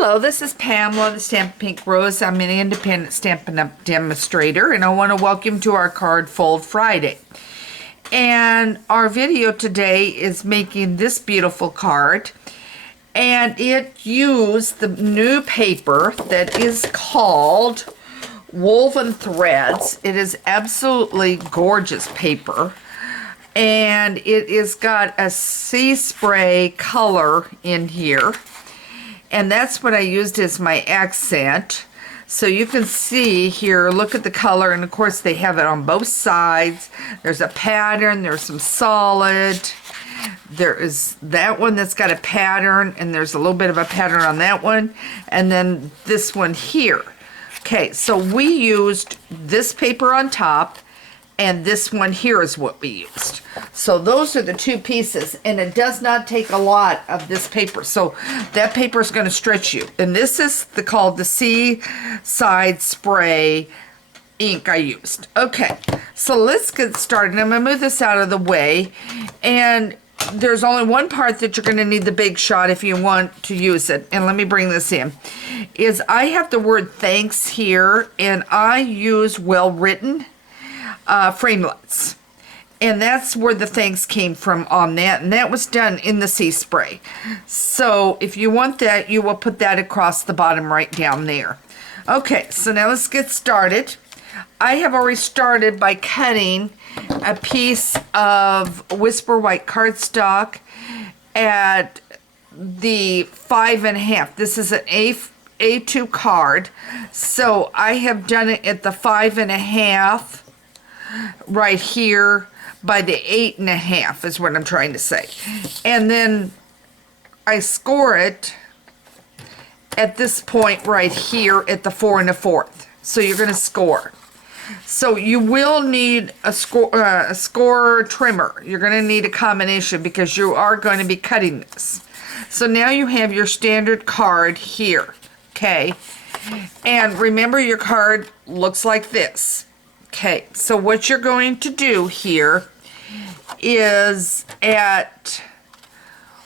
Hello, this is Pamela, the Stampin' Pink Rose. I'm an independent Stampin' Up! Demonstrator, and I want to welcome you to our Card Fold Friday. And our video today is making this beautiful card, and it used the new paper that is called Woven Threads. It is absolutely gorgeous paper, and it is got a sea spray color in here. And that's what I used as my accent. So you can see here, look at the color, and of course they have it on both sides. There's a pattern, there's some solid. There is that one that's got a pattern, and there's a little bit of a pattern on that one. And then this one here. Okay, so we used this paper on top, and this one here is what we used. So those are the two pieces, and it does not take a lot of this paper. So that paper is going to stretch you. And this is called the Seaside Spray ink I used. Okay, so let's get started. I'm going to move this out of the way. And there's only one part that you're going to need the Big Shot if you want to use it. And let me bring this in. Is I have the word thanks here, and I use Well Written framelits, and that's where the thanks came from on that, and that was done in the sea spray. So if you want that, you will put that across the bottom right down there. Okay, so now let's get started. I have already started by cutting a piece of Whisper White cardstock at the 5.5. This is an A2 card, so I have done it at the 5.5 right here by the 8.5 is what I'm trying to say. And then I score it at this point right here at the 4 1/4. So you're going to score. So you will need a score trimmer. You're going to need a combination because you are going to be cutting this. So now you have your standard card here. Okay. And remember, your card looks like this. Okay, so what you're going to do here is at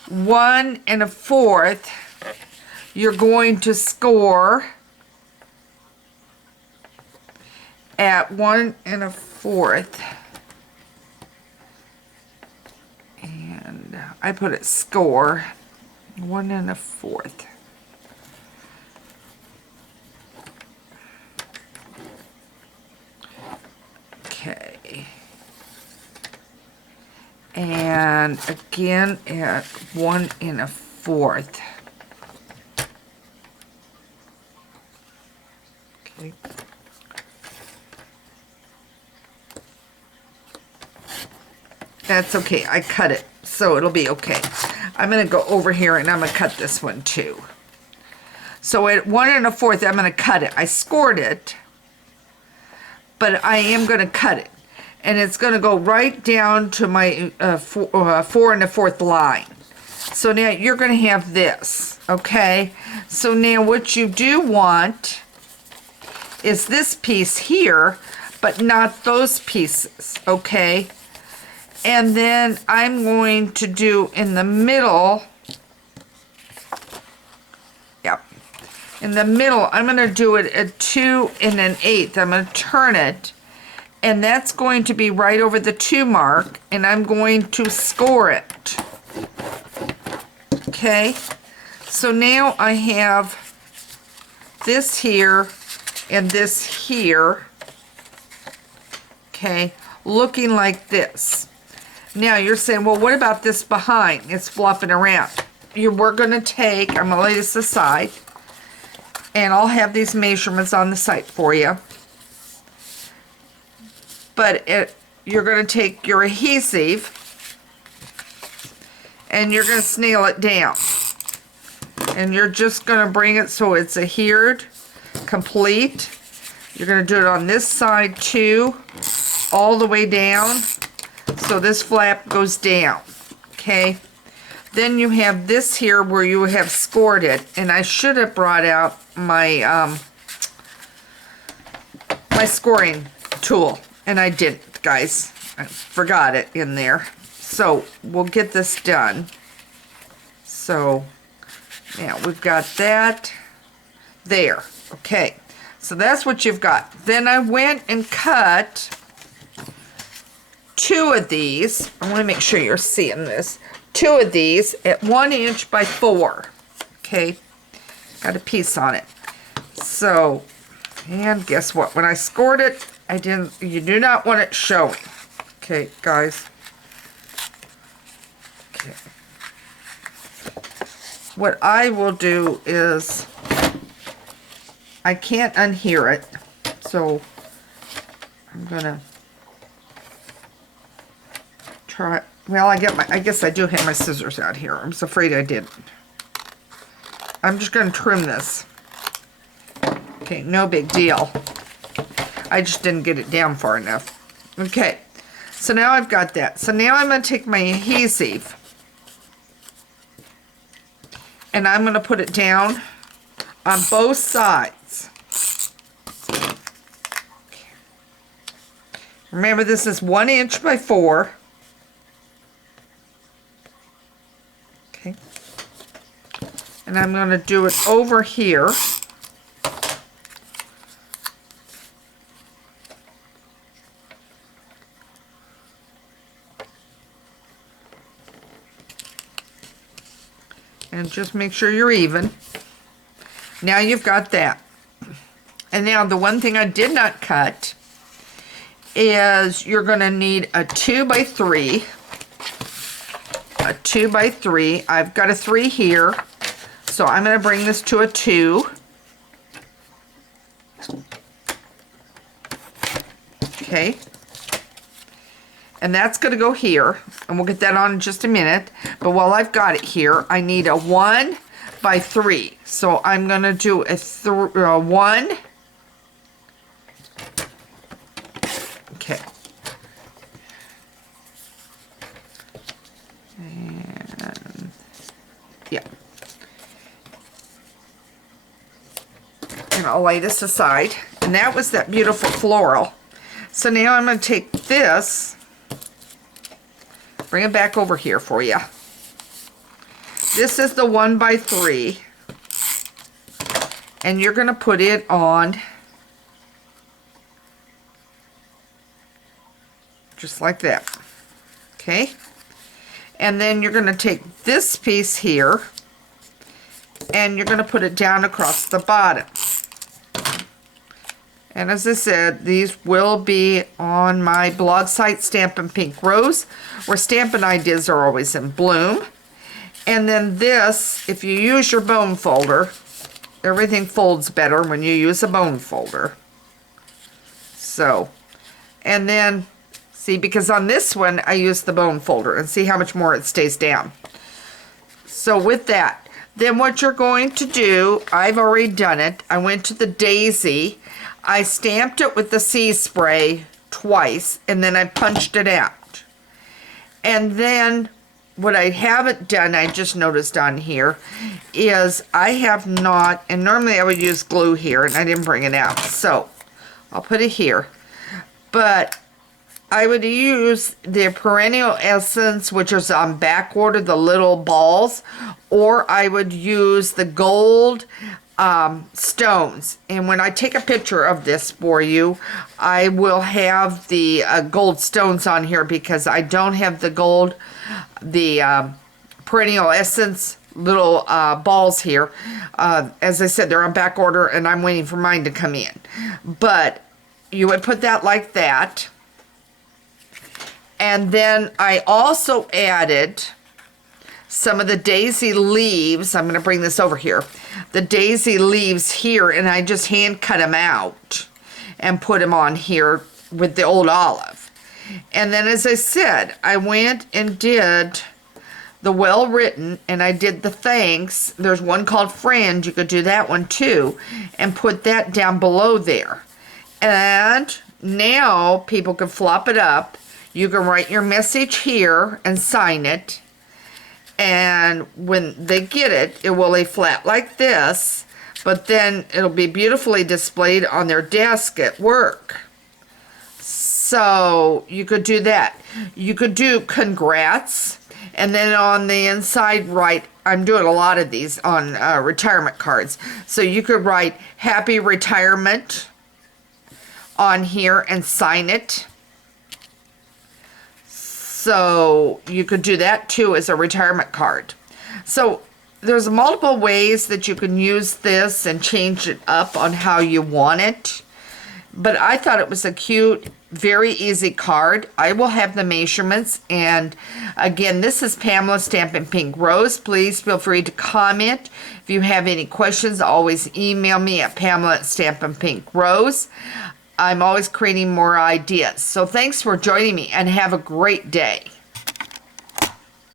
1 1/4, you're going to score at 1 1/4, and I put it score 1 1/4. Okay, and again at 1 1/4. Okay. That's okay, I cut it, so it'll be okay. I'm going to go over here and I'm going to cut this one too. So at 1 1/4, I'm going to cut it. I scored it, but I am going to cut it, and it's going to go right down to my 4 1/4 line. So now you're going to have this, okay? So now what you do want is this piece here, but not those pieces, okay? And then I'm going to do in the middle, yep, in the middle, I'm going to do it at 2 1/8. I'm going to turn it, and that's going to be right over the 2 mark, and I'm going to score it. Okay, so now I have this here and this here, okay, looking like this. Now you're saying, well, what about this behind? It's fluffing around. We're going to take, I'm going to lay this aside, and I'll have these measurements on the site for you. But you're going to take your adhesive, and you're going to snail it down. And you're just going to bring it so it's adhered, complete. You're going to do it on this side too, all the way down. So this flap goes down, okay? Then you have this here where you have scored it, and I should have brought out my my scoring tool, and I didn't, guys. I forgot it in there. So we'll get this done. So now we've got that. there. Okay, so that's what you've got. Then I went and cut 2 of these. I want to make sure you're seeing this. 2 of these at 1 inch by 4. Okay, got a piece on it. So, and guess what? When I scored it, you do not want it showing. Okay, guys. Okay. What I will do is, I can't unhear it, so I'm gonna try. Well, I guess I do have my scissors out here. I'm so afraid I didn't. I'm just gonna trim this. Okay, no big deal. I just didn't get it down far enough. Okay, so now I've got that. So now I'm gonna take my adhesive and I'm gonna put it down on both sides. Remember, this is 1 inch by 4. Okay. And I'm going to do it over here. And just make sure you're even. Now you've got that. And now the one thing I did not cut is you're going to need a 2 by 3. A 2 by 3. I've got a 3 here, so I'm going to bring this to a 2. Okay. And that's going to go here, and we'll get that on in just a minute. But while I've got it here, I need a 1 by 3. So I'm going to do a 1. Okay. And yeah. And I'll lay this aside. And that was that beautiful floral. So now I'm going to take this, bring it back over here for you. This is the 1 by 3. And you're going to put it on just like that. Okay? And then you're going to take this piece here and you're going to put it down across the bottom. And as I said, these will be on my blog site, Stampin' Pink Rose, where Stampin' Ideas are always in bloom. And then this, if you use your bone folder, everything folds better when you use a bone folder. So, and then, see, because on this one, I use the bone folder, and see how much more it stays down. So with that, then what you're going to do, I've already done it. I went to the daisy. I stamped it with the sea spray twice, and then I punched it out. And then what I haven't done, I just noticed on here, is I have not, and normally I would use glue here, and I didn't bring it out. So I'll put it here. But I would use the Perennial Essence, which is on back order, the little balls, or I would use the gold stones. And when I take a picture of this for you, I will have the gold stones on here because I don't have the gold, the Perennial Essence little balls here. As I said, they're on back order and I'm waiting for mine to come in. But you would put that like that. And then I also added some of the daisy leaves. I'm going to bring this over here. The daisy leaves here, and I just hand cut them out and put them on here with the old olive. And then, as I said, I went and did the well written, and I did the thanks. There's one called Friend. You could do that one too, and put that down below there. And now people can flop it up. You can write your message here and sign it. And when they get it, it will lay flat like this. But then it'll be beautifully displayed on their desk at work. So you could do that. You could do congrats. And then on the inside, write, I'm doing a lot of these on retirement cards. So you could write happy retirement on here and sign it. So you could do that too as a retirement card. So there's multiple ways that you can use this and change it up on how you want it. But I thought it was a cute, very easy card. I will have the measurements. And again, this is Pamela Stampin' Pink Rose. Please feel free to comment. If you have any questions, always email me at Pamela@Stampin'Pink Rose. I'm always creating more ideas. So thanks for joining me and have a great day.